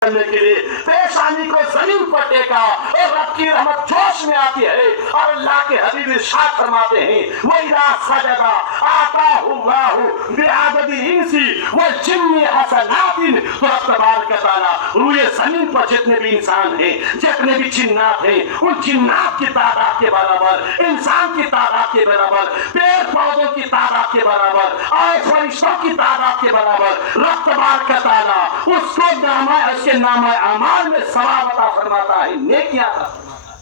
करने के लिए पेशानी को जमीन पर टेका और रब की रहमत जोश में आती है और अल्लाह के हबीब इरशाद फरमाते हैं वइदा सजदा आताहुल्लाहु बिआददी इंसी व जिन्नी हसनातिन। तो रब तबारक व तआला रूए जमीन पर जितने भी इंसान हैं, जितने भी जिन्नात हैं, उन जिन्नात की तादाद के बराबर, इंसान की तादाद के बराबर, पेड़ पौधों की तादाद के बराबर और फरिश्तों की तादाद के बराबर रब तबारक व तआला उसको नामा अमाल में सवाब अता फरमाता है, नेकियां अता फरमाता है।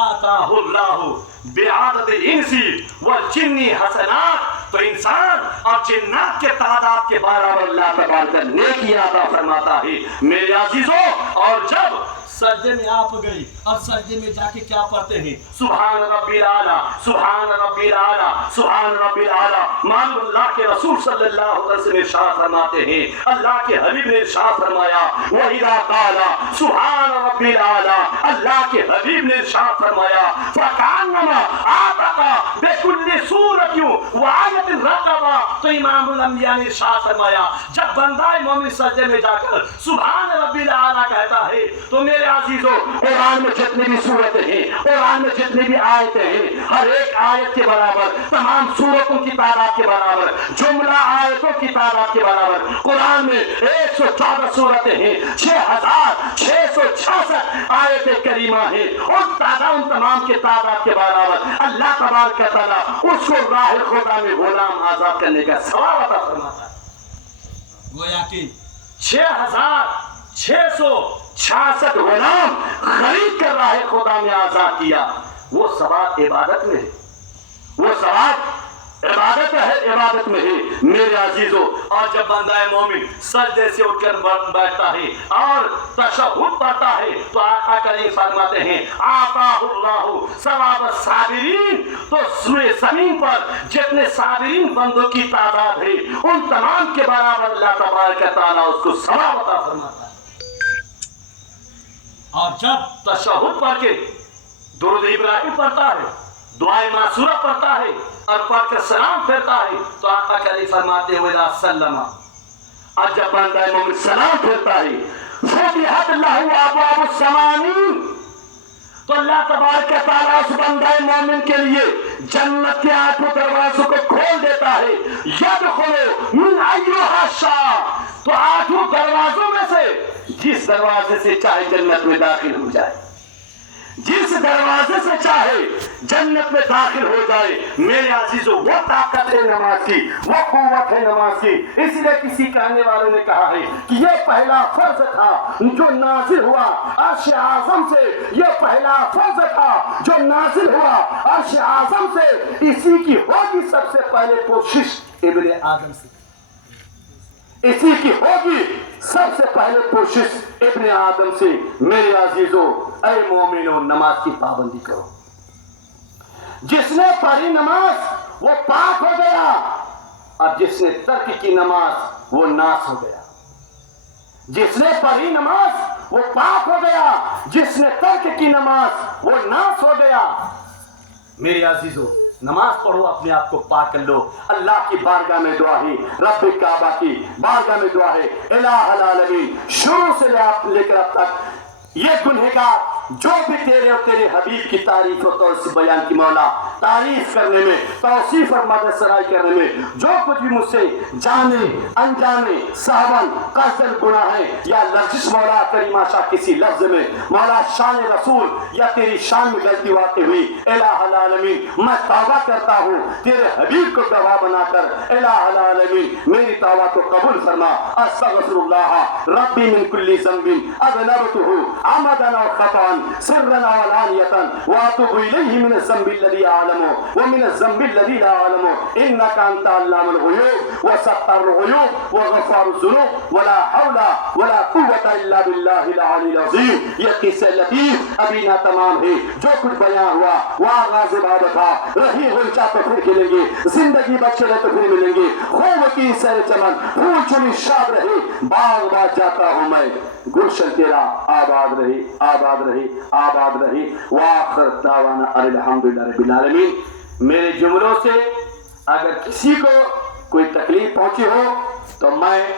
आताहुल्लाहु बिआददिल इंसी व जिन्नी हसनात। तो इंसान और जिन्नात के तादाद के बराबर अल्लाह तबारक नेकियां अता फरमाता है मेरे अजीजों। और जब सजदे में आप गई और सजदे में जाके क्या पढ़ते हैं सुभान रब्बिल आला, सुभान रब्बिल आला, सुभान रब्बिल आला। मालूम अल्लाह के रसूल सल्लल्लाहु अलैहि वसल्लम इरशाद फरमाते हैं, अल्लाह के हबीब ने इरशाद फरमाया वइदा काला सुभान रब्बिल आला, अल्लाह के हबीब ने इरशाद फरमाया फकान्नमा आतका बिकुल्ली सूरतिन व आयतिन रकबा। तो इमामुल अंबिया ने इरशाद फरमाया जब बंदा मोमिन सजदे में जाकर सुभान रब्बिल आला कहता है तो मेरे अजीजों कुरान में जितनी भी सूरतें हैं, कुरान में जितनी भी आयतें हैं, हर एक आयत के बराबर, तमाम सूरतों की तादाद के बराबर, जुमला आयतों की तादाद के बराबर कुरान में 114 सूरतें हैं, 6666 आयतें करीमा हैं। उन तमाम के तादाद के बराबर अल्लाह तबारक व तआला उसको राह खुदा में गुलाम आजाद करने का सवाब अता फरमाता है। गोया कि 6666 गुलाम खरीद कर राह खुदा में आजाद किया। वो सवाब इबादत में है, वो सवाब इबादत है, इबादत में है मेरे अजीजों। और जब बंदा मोमिन सजदे से उठकर बैठता है और तशहुद पढ़ता है तो आका करीम फरमाते हैं आताहुल्लाहु सवाब साबिरीन। तो सूए जमीन पर जितने साबिरीन बंदों की तादाद है उन तमाम के बराबर अल्लाह तबारक व तआला उसको सवाब अता फरमाता है। और जब तशहुद पढ़ के दुरूद इब्राहिम पढ़ता है, दुआए मासूरा पढ़ता है और पढ़कर सलाम फेरता है तो आका करीम फरमाते हैं वइदा सल्लमा। और जब बंदा मोमिन सलाम फेरता है फुतिहत लहू अबवाबुस समानीन। तो अल्लाह तबारक व तआला उस बंदा मोमिन के लिए जन्नत के 8 दरवाजों को खोल देता है। यदखुलु मिन अय्युहा शाअ। तो 8 दरवाजों में से जिस दरवाजे से चाहे जन्नत में दाखिल हो जाए, जिस दरवाजे से चाहे जन्नत में दाखिल हो जाए। मेरे अजीजों वो ताकत है नमाज की, वो कुव्वत है नमाज की। इसलिए किसी कहने वालों ने कहा है कि ये पहला फर्ज था जो नाजिल हुआ अर्श आज़म से, ये पहला फर्ज था जो नाजिल हुआ अर्श आज़म से। इसी की होगी सबसे पहले कोशिश इब्ने आदम से, इसी की होगी सबसे पहले कोशिश इब्ने आदम से। मेरे अजीजों ऐ मोमिनो नमाज की पाबंदी करो। जिसने पढ़ी नमाज वो पाक हो गया और जिसने तर्क की नमाज वो नाश हो गया। जिसने पढ़ी नमाज वो पाक हो गया, जिसने तर्क की नमाज वो नाश हो गया। मेरे अजीजों नमाज पढ़ो, अपने आप को पाक कर लो। अल्लाह की बारगाह में दुआ है, रब्बे काबा की बारगाह में दुआ है, इलाहुल आलमीन शुरू से लेकर अब तक ये गुनहगार जो भी तेरे और तेरे हबीब की तारीफ और तौसीफ बयान की मौला, तारीफ करने में, तौसीफ और मदद सराई करने में जो कुछ भी मुझसे जाने अनजाने सहवन कसर गुनाह है या लफ्ज़ मौला करीमा शाह किसी लफ्ज में मौला शान रसूल या तेरी शान में गलती वाक़ई हुई, इलाहुल आलमीन मैं तौबा करता हूँ तेरे हबीब को गवाह बनाकर। इलाहुल आलमीन मेरी तौबा को कबूल फरमा। अस्तगफिरुल्लाह रब्बी मिन कुल्ली ज़ंबिन अज़नबतुहु अमदन व खतअन सिर्रन व अलानियतन व अतूबु इलैहि मिन ज़ंबि अल्लज़ी अअलमु व मिन ज़ंबि अल्लज़ी ला अअलमु इन्नका अंता अल्लामुल गुयूब व सत्तारुल गुयूब व गफ़ारुज़ ज़ुनूब व ला हौला व ला कुव्वता इल्ला बिल्लाहिल अलील अज़ीम। ये किस्सा लतीफ अभी ना तमाम है, जो कुछ बयां हुआ वो आगाज़ इबादत था। रही गुलचा तो फिर खिलेंगे, जिंदगी बचे रहे तो फिर मिलेंगे। खूब की सैर चमन फूल चुनी शाद रहे, बाग बाग जाता हूँ मैं, गुलशन तेरा आबाद रहे, आबाद रहे, आबाद रहे। वाखिर दावाना अल्हम्दुलिल्लाह रब्बिल आलमीन। मेरे जुमलों से अगर किसी को कोई तकलीफ पहुंची हो तो मैं